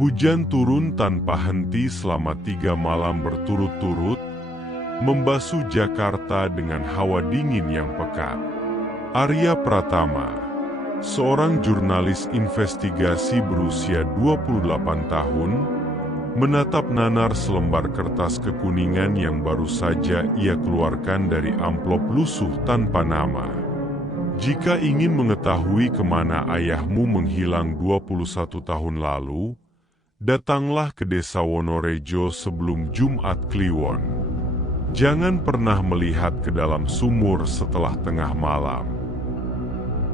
Hujan turun tanpa henti selama 3 malam berturut-turut, membasuh Jakarta dengan hawa dingin yang pekat. Arya Pratama, seorang jurnalis investigasi berusia 28 tahun, menatap nanar selembar kertas kekuningan yang baru saja ia keluarkan dari amplop lusuh tanpa nama. Jika ingin mengetahui kemana ayahmu menghilang 21 tahun lalu, datanglah ke Desa Wonorejo sebelum Jumat Kliwon. Jangan pernah melihat ke dalam sumur setelah tengah malam.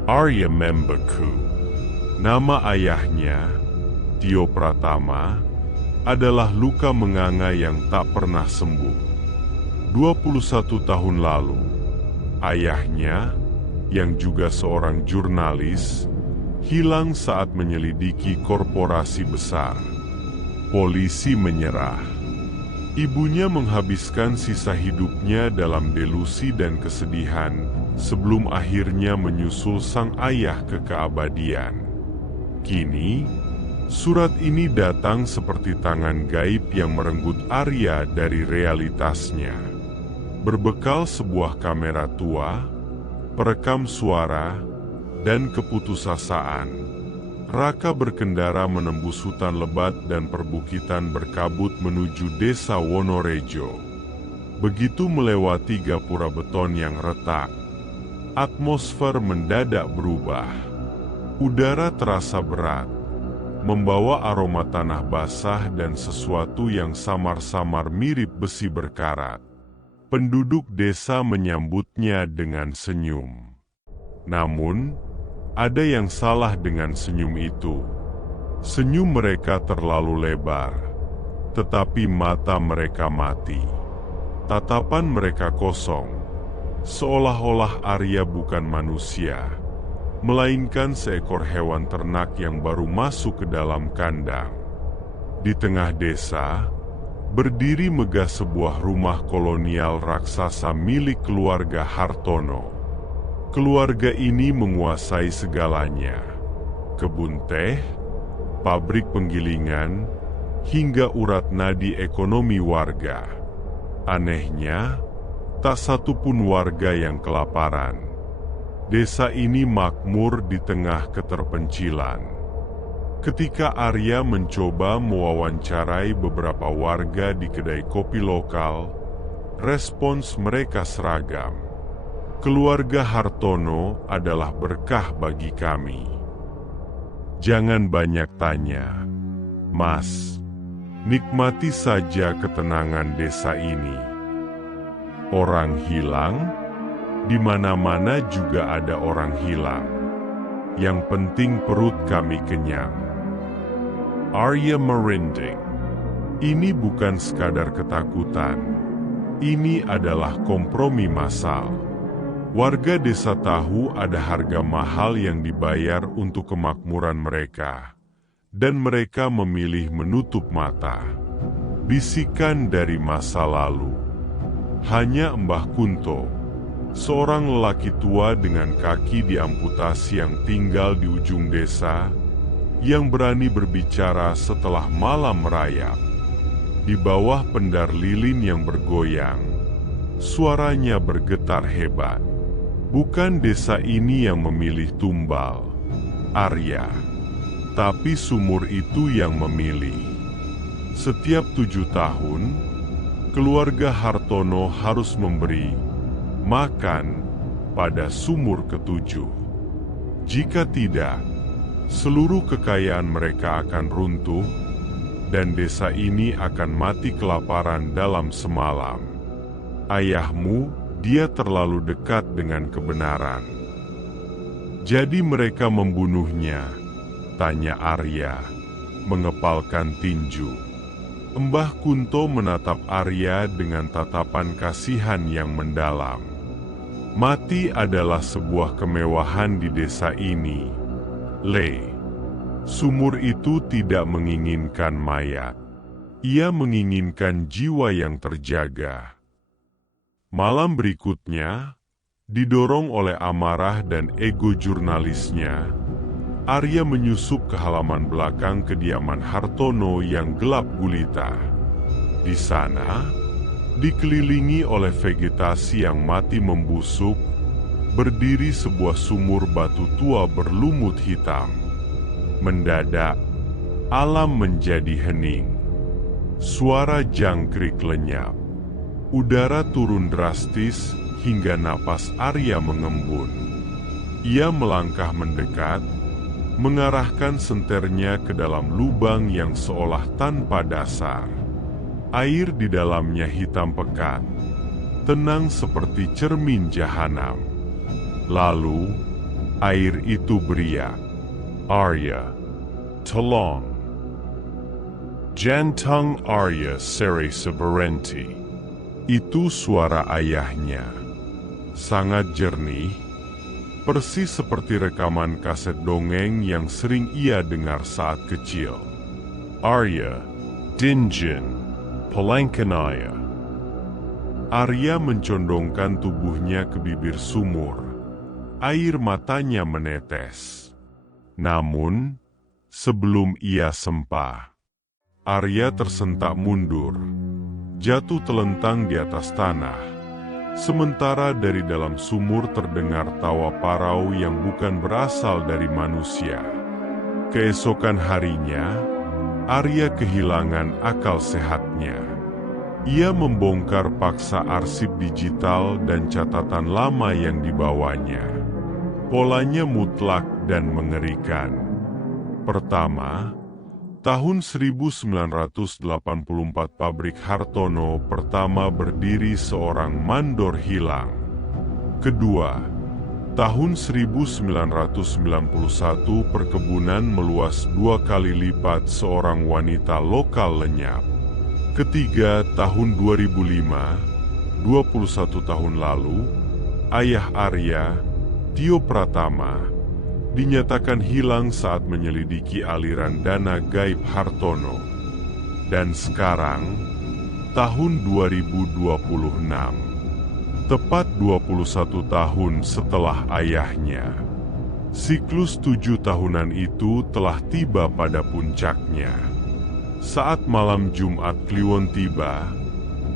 Arya Membeku, nama ayahnya, Tio Pratama, adalah luka menganga yang tak pernah sembuh. 21 tahun lalu, ayahnya, yang juga seorang jurnalis, hilang saat menyelidiki korporasi besar. Polisi menyerah. Ibunya menghabiskan sisa hidupnya dalam delusi dan kesedihan sebelum akhirnya menyusul sang ayah ke keabadian. Kini, surat ini datang seperti tangan gaib yang merenggut Arya dari realitasnya. Berbekal sebuah kamera tua, perekam suara, dan keputusasaan, Raka berkendara menembus hutan lebat dan perbukitan berkabut menuju Desa Wonorejo. Begitu melewati gapura beton yang retak, atmosfer mendadak berubah. Udara terasa berat, membawa aroma tanah basah dan sesuatu yang samar-samar mirip besi berkarat. Penduduk desa menyambutnya dengan senyum. Namun, ada yang salah dengan senyum itu. Senyum mereka terlalu lebar, tetapi mata mereka mati. Tatapan mereka kosong, seolah-olah Arya bukan manusia, melainkan seekor hewan ternak yang baru masuk ke dalam kandang. Di tengah desa, berdiri megah sebuah rumah kolonial raksasa milik keluarga Hartono. Keluarga ini menguasai segalanya, kebun teh, pabrik penggilingan, hingga urat nadi ekonomi warga. Anehnya, tak satu pun warga yang kelaparan. Desa ini makmur di tengah keterpencilan. Ketika Arya mencoba mewawancarai beberapa warga di kedai kopi lokal, respons mereka seragam. Keluarga Hartono adalah berkah bagi kami. Jangan banyak tanya, Mas. Nikmati saja ketenangan desa ini. Orang hilang, di mana-mana juga ada orang hilang. Yang penting perut kami kenyang. Arya merinding. Ini bukan sekadar ketakutan. Ini adalah kompromi massal. Warga desa tahu ada harga mahal yang dibayar untuk kemakmuran mereka, dan mereka memilih menutup mata. Bisikan dari masa lalu. Hanya Mbah Kunto, seorang lelaki tua dengan kaki diamputasi yang tinggal di ujung desa, yang berani berbicara setelah malam merayap. Di bawah pendar lilin yang bergoyang, suaranya bergetar hebat. Bukan desa ini yang memilih tumbal, Arya, tapi sumur itu yang memilih. Setiap 7 tahun, keluarga Hartono harus memberi makan pada sumur ke-7. Jika tidak, seluruh kekayaan mereka akan runtuh, dan desa ini akan mati kelaparan dalam semalam. Ayahmu, dia terlalu dekat dengan kebenaran. Jadi mereka membunuhnya, tanya Arya, mengepalkan tinju. Mbah Kunto menatap Arya dengan tatapan kasihan yang mendalam. Mati adalah sebuah kemewahan di desa ini, Le. Sumur itu tidak menginginkan mayat. Ia menginginkan jiwa yang terjaga. Malam berikutnya, didorong oleh amarah dan ego jurnalisnya, Arya menyusup ke halaman belakang kediaman Hartono yang gelap gulita. Di sana, dikelilingi oleh vegetasi yang mati membusuk, berdiri sebuah sumur batu tua berlumut hitam. Mendadak, alam menjadi hening. Suara jangkrik lenyap. Udara turun drastis hingga napas Arya mengembun. Ia melangkah mendekat, mengarahkan senternya ke dalam lubang yang seolah tanpa dasar. Air di dalamnya hitam pekat, tenang seperti cermin jahanam. Lalu, air itu beriak, "Arya, tolong!" "Jantung Arya seri seberhenti." Itu suara ayahnya. Sangat jernih, persis seperti rekaman kaset dongeng yang sering ia dengar saat kecil. "Arya, Dinjin, Palangkanaya." Arya mencondongkan tubuhnya ke bibir sumur. Air matanya menetes. Namun, sebelum ia sempah, Arya tersentak mundur, jatuh telentang di atas tanah. Sementara dari dalam sumur terdengar tawa parau yang bukan berasal dari manusia. Keesokan harinya, Arya kehilangan akal sehatnya. Ia membongkar paksa arsip digital dan catatan lama yang dibawanya. Polanya mutlak dan mengerikan. Pertama, tahun 1984 pabrik Hartono pertama berdiri seorang mandor hilang. Kedua, tahun 1991 perkebunan meluas 2 kali lipat, seorang wanita lokal lenyap. Ketiga, tahun 2005, 21 tahun lalu, ayah Arya, Tio Pratama, dinyatakan hilang saat menyelidiki aliran dana gaib Hartono. Dan sekarang, tahun 2026, tepat 21 tahun setelah ayahnya, siklus 7 tahunan itu telah tiba pada puncaknya. Saat malam Jumat Kliwon tiba,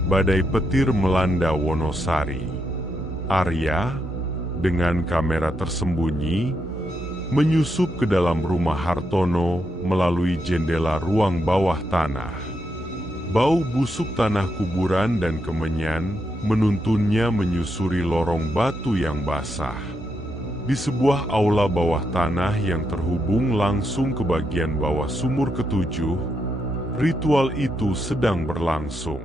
badai petir melanda Wonosari. Arya, dengan kamera tersembunyi, menyusup ke dalam rumah Hartono melalui jendela ruang bawah tanah. Bau busuk tanah kuburan dan kemenyan menuntunnya menyusuri lorong batu yang basah. Di sebuah aula bawah tanah yang terhubung langsung ke bagian bawah sumur ketujuh, ritual itu sedang berlangsung.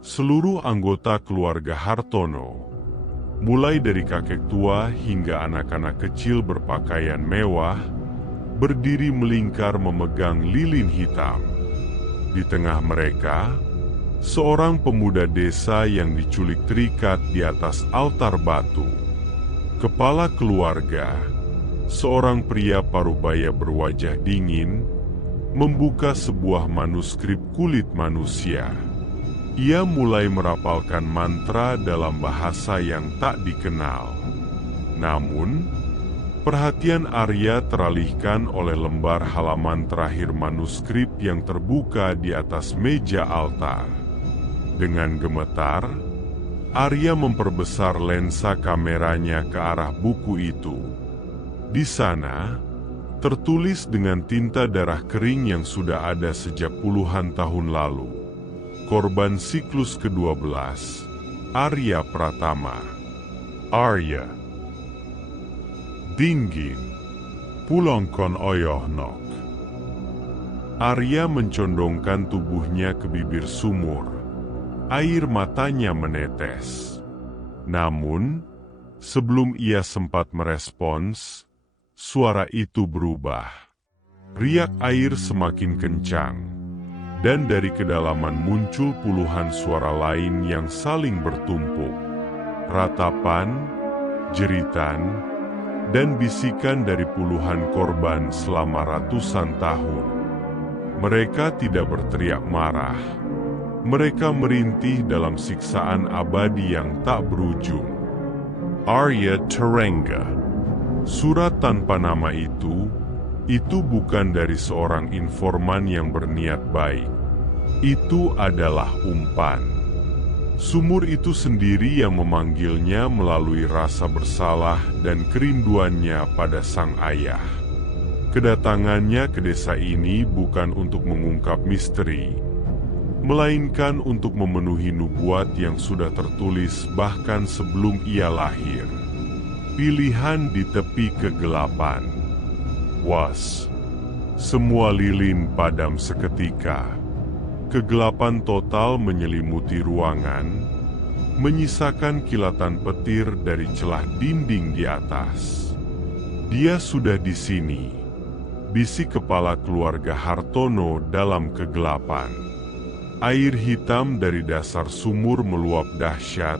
Seluruh anggota keluarga Hartono, mulai dari kakek tua hingga anak-anak kecil berpakaian mewah, berdiri melingkar memegang lilin hitam. Di tengah mereka, seorang pemuda desa yang diculik terikat di atas altar batu. Kepala keluarga, seorang pria parubaya berwajah dingin, membuka sebuah manuskrip kulit manusia. Ia mulai merapalkan mantra dalam bahasa yang tak dikenal. Namun, perhatian Arya teralihkan oleh lembar halaman terakhir manuskrip yang terbuka di atas meja altar. Dengan gemetar, Arya memperbesar lensa kameranya ke arah buku itu. Di sana, tertulis dengan tinta darah kering yang sudah ada sejak puluhan tahun lalu. Korban siklus ke-12, Arya Pratama. Arya, Dinggin, pulangkan ayah-nak. Arya mencondongkan tubuhnya ke bibir sumur. Air matanya menetes. Namun, sebelum ia sempat merespons, suara itu berubah. Riak air semakin kencang. Dan dari kedalaman muncul puluhan suara lain yang saling bertumpuk. Ratapan, jeritan, dan bisikan dari puluhan korban selama ratusan tahun. Mereka tidak berteriak marah. Mereka merintih dalam siksaan abadi yang tak berujung. Arya Terengga. Surat tanpa nama itu Itu bukan dari seorang informan yang berniat baik. Itu adalah umpan. Sumur itu sendiri yang memanggilnya melalui rasa bersalah dan kerinduannya pada sang ayah. Kedatangannya ke desa ini bukan untuk mengungkap misteri, melainkan untuk memenuhi nubuat yang sudah tertulis bahkan sebelum ia lahir. Pilihan di tepi kegelapan. Was. Semua lilin padam seketika. Kegelapan total menyelimuti ruangan, menyisakan kilatan petir dari celah dinding di atas. Dia sudah di sini, bisik kepala keluarga Hartono dalam kegelapan. Air hitam dari dasar sumur meluap dahsyat,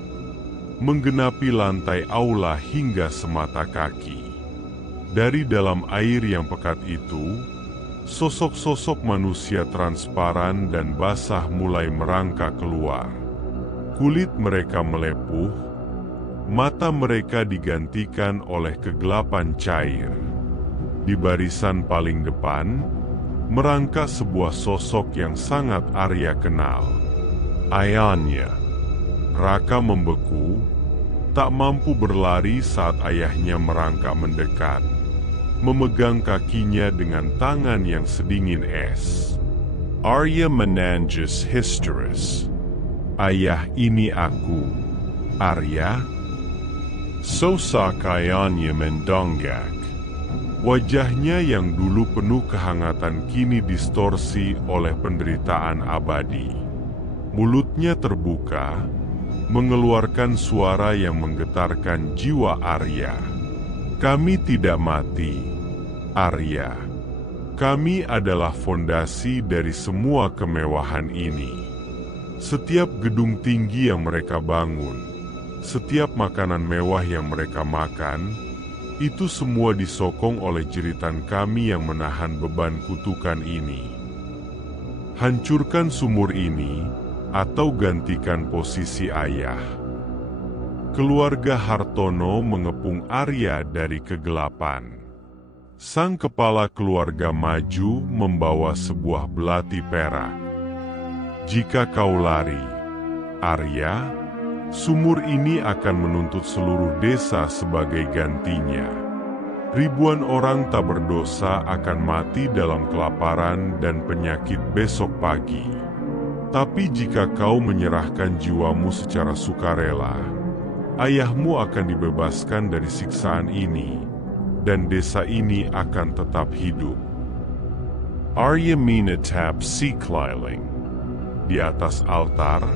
menggenapi lantai aula hingga semata kaki. Dari dalam air yang pekat itu, sosok-sosok manusia transparan dan basah mulai merangkak keluar. Kulit mereka melepuh, mata mereka digantikan oleh kegelapan cair. Di barisan paling depan, merangkak sebuah sosok yang sangat Arya kenal. Ayahnya. Raka membeku, tak mampu berlari saat ayahnya merangkak mendekat, memegang kakinya dengan tangan yang sedingin es. Arya menangis histeris. Ayah, ini aku. Arya? Sosak ayahnya mendonggak. Wajahnya yang dulu penuh kehangatan kini distorsi oleh penderitaan abadi. Mulutnya terbuka, mengeluarkan suara yang menggetarkan jiwa Arya. Kami tidak mati, Arya. Kami adalah fondasi dari semua kemewahan ini. Setiap gedung tinggi yang mereka bangun, setiap makanan mewah yang mereka makan, itu semua disokong oleh jeritan kami yang menahan beban kutukan ini. Hancurkan sumur ini, atau gantikan posisi ayah. Keluarga Hartono mengepung Arya dari kegelapan. Sang kepala keluarga maju membawa sebuah belati perak. Jika kau lari, Arya, sumur ini akan menuntut seluruh desa sebagai gantinya. Ribuan orang tak berdosa akan mati dalam kelaparan dan penyakit besok pagi. Tapi jika kau menyerahkan jiwamu secara sukarela, ayahmu akan dibebaskan dari siksaan ini, dan desa ini akan tetap hidup. Arya menatap si keliling. Di atas altar,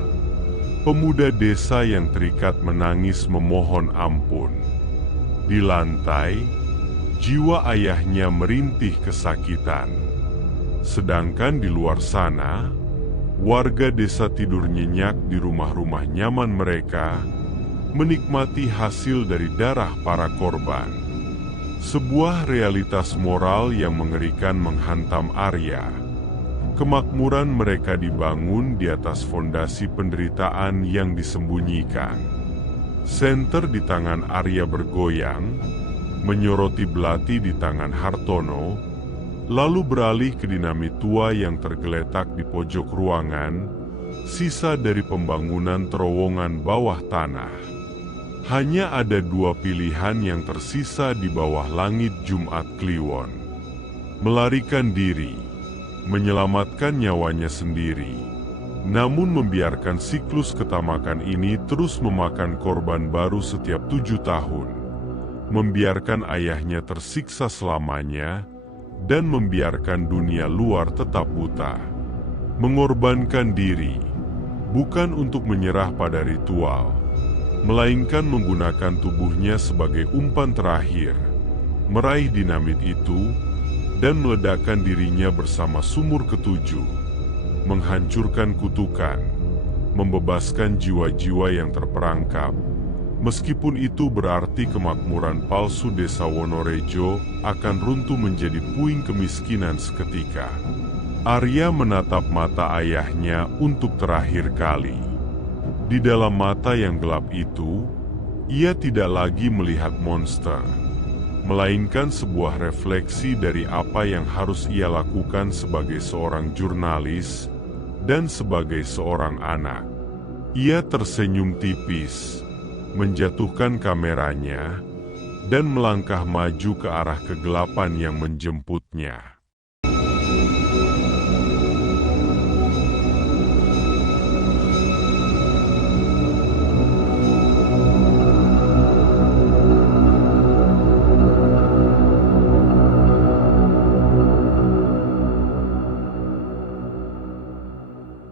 pemuda desa yang terikat menangis memohon ampun. Di lantai, jiwa ayahnya merintih kesakitan. Sedangkan di luar sana, warga desa tidur nyenyak di rumah-rumah nyaman mereka, menikmati hasil dari darah para korban. Sebuah realitas moral yang mengerikan menghantam Arya. Kemakmuran mereka dibangun di atas fondasi penderitaan yang disembunyikan. Senter di tangan Arya bergoyang, menyoroti belati di tangan Hartono, lalu beralih ke dinamit tua yang tergeletak di pojok ruangan, sisa dari pembangunan terowongan bawah tanah. Hanya ada dua pilihan yang tersisa di bawah langit Jumat Kliwon. Melarikan diri, menyelamatkan nyawanya sendiri, namun membiarkan siklus ketamakan ini terus memakan korban baru setiap 7 tahun, membiarkan ayahnya tersiksa selamanya, dan membiarkan dunia luar tetap buta. Mengorbankan diri, bukan untuk menyerah pada ritual, melainkan menggunakan tubuhnya sebagai umpan terakhir, meraih dinamit itu, dan meledakkan dirinya bersama sumur ketujuh, menghancurkan kutukan, membebaskan jiwa-jiwa yang terperangkap, meskipun itu berarti kemakmuran palsu desa Wonorejo akan runtuh menjadi puing kemiskinan seketika. Arya menatap mata ayahnya untuk terakhir kali. Di dalam mata yang gelap itu, ia tidak lagi melihat monster. melainkan sebuah refleksi dari apa yang harus ia lakukan sebagai seorang jurnalis dan sebagai seorang anak. Ia tersenyum tipis, menjatuhkan kameranya, dan melangkah maju ke arah kegelapan yang menjemputnya.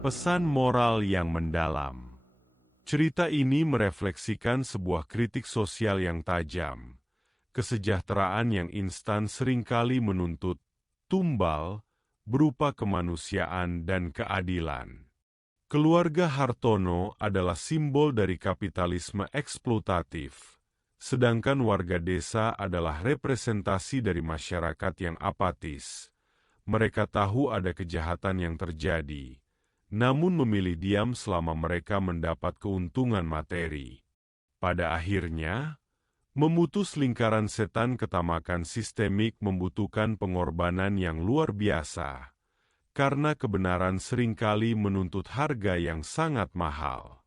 Pesan moral yang mendalam. Cerita ini merefleksikan sebuah kritik sosial yang tajam. Kesejahteraan yang instan seringkali menuntut tumbal berupa kemanusiaan dan keadilan. Keluarga Hartono adalah simbol dari kapitalisme eksploitatif, sedangkan warga desa adalah representasi dari masyarakat yang apatis. Mereka tahu ada kejahatan yang terjadi, namun memilih diam selama mereka mendapat keuntungan materi. Pada akhirnya, memutus lingkaran setan ketamakan sistemik membutuhkan pengorbanan yang luar biasa, karena kebenaran seringkali menuntut harga yang sangat mahal.